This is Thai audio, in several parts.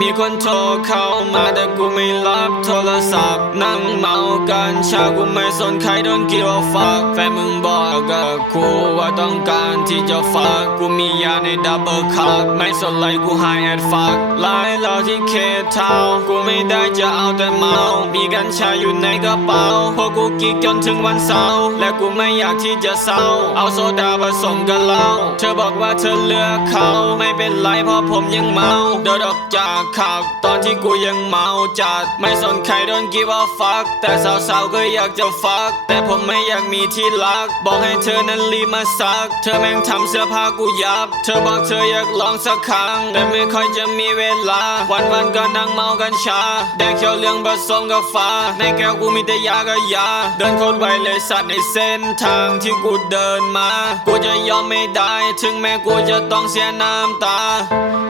มีคนโทรเข้ามาแต่กูไม่รับโทรศัพท์ นั่งเมากันชากูไม่สนใครโดนกี่ว่าฟักแฟนมึงบอก กับกูว่าต้องการที่จะฟักกูมียาในดับเบิลคัพไม่สนไรกูหายแอดฟักไล่เราที่เคทาวกูไม่ได้จะเอาแต่เมา มีกัญชาอยู่ในกระเป๋าเพราะกูกิกจนถึงวันเสาร์และกูไม่อยากที่จะเศร้า เอาโซดาผสมกับเหล้าเธอบอกว่าเธอเลือกเขาไม่เป็นไรเพราะผมยังเมาเดินออกจากขับตอนที่กูยังเมาจัด ไม่สนใครโดนกีว่าฟักแต่สาวๆก็อยากจะฟัก แต่ผมไม่อยากมีที่รักบอกให้เธอนั้นรีมาซัก เธอแม่งทำเสื้อผ้ากูยับ เธอบอกเธออยากลองสักครั้ง แต่ไม่ค่อยจะมีเวลา วันๆก็นั่งเมากันชาแดงเขียวเหลืองผสมกับฟ้า ในแก้วกูมีแต่ยากับยา เดินโคตรไวเลยสัตว์ในเส้นทางที่กูเดินมา กูจะยอมไม่ได้ ถึงแม้กูจะต้องเสียน้ำตา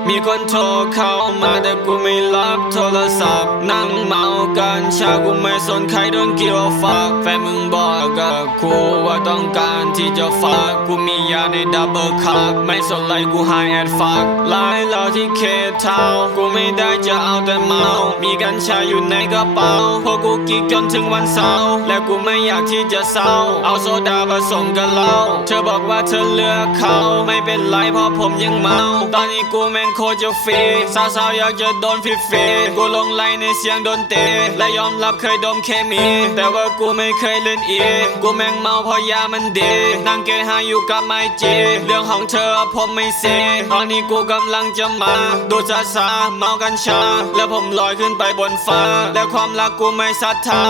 มีคนโทรเข้ามาแต่กูไม่รับโทรศัพท์ นั่งเมากันชากูไม่สนใครโดนกี่ว่ากแฟนมึงบอกกับกูว่าต้องการ ที่จะฟักกูมียาในดับเบิลคัพไม่สนไรกูหายแอดฟักไล่เราที่เคทาวกูไม่ได้จะเอาแต่เมา มีกัญชาอยู่ในกระเป๋าพราะกูกิกจนถึงวันเสาร์และกูไม่อยากที่จะเศร้า เอาโซดาผสมกับเหล้าเธอบอกว่าเธอเลือกเขาไม่เป็นไรเพราะผมยังเมา ตอนนี้กูแม่งโคตรจะฟีสาวๆอยากจะโดนฟรีๆกูลงไหลในเสียงดนตรีและยอมรับเคยดมเคมี แต่ว่ากูไม่เคยเล่นอีกูแม่งเมาเพราะยามันดีนั่งเกหาอยู่กับไมจี เรื่องของเธอผมไม่ซีตอนนี้กูกำลังจะมา ดูซาซาเมากันชา แล้วผมลอยขึ้นไปบนฟ้า และความรักกูไม่ศรัทธา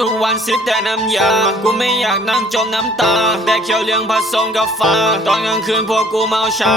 ทุกๆวันสิแต่น้ำยา กูไม่อยากนั่งจมน้ำตา แต่เขียวเหลืองผสมกับฟ้า ตอนกลางคืนพวกกูเมาชา